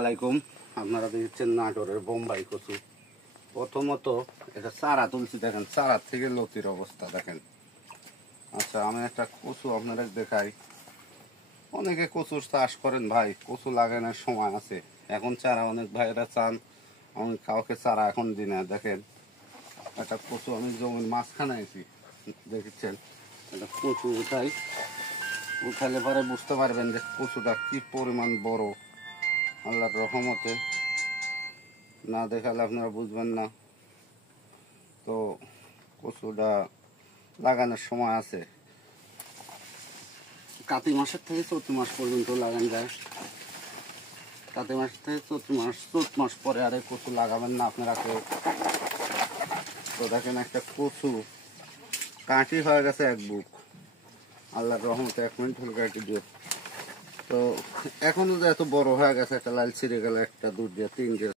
আলাইকুম। আপনারা দেখছেন নাটোরের বোম্বাই কচু। প্রথমত এটা চারা তুলছি, দেখেন চারা থেকে লতির অবস্থা দেখেন। আচ্ছা, আমি একটা কচু আপনারা দেখাই। অনেকে কচুর চাষ করেন ভাই, কচু লাগানোর সময় আছে, এখন চারা অনেক ভাইরা চান, আমি কাউকে চারা এখন দিই না। দেখেন একটা কচু আমি জমির মাঝখানে আছি, দেখেছেন একটা কচু উঠালে পরে বুঝতে পারবেন যে কচুটা কি পরিমাণ বড়। আল্লাহর রহমতে না দেখালে আপনারা বুঝবেন না। তো কচুটা লাগানোর সময় আছে, কাতি মাসের থেকে চৈত্র মাস পর্যন্ত লাগানো যায়। কাতি মাস থেকে চৈত্র মাস পরে আরে কচু লাগাবেন না আপনারা কেউ। তো দেখেন একটা কচু কাঁটি হয়ে গেছে এক বুক, আল্লাহর রহমতে। 1 মিনিট হল কাটি দিয়ে। তো এখনো যে এত বড় হয়ে গেছে, একটা লাল ছিঁড়ে গেলে একটা 2 দিয়ে 3 দিয়ে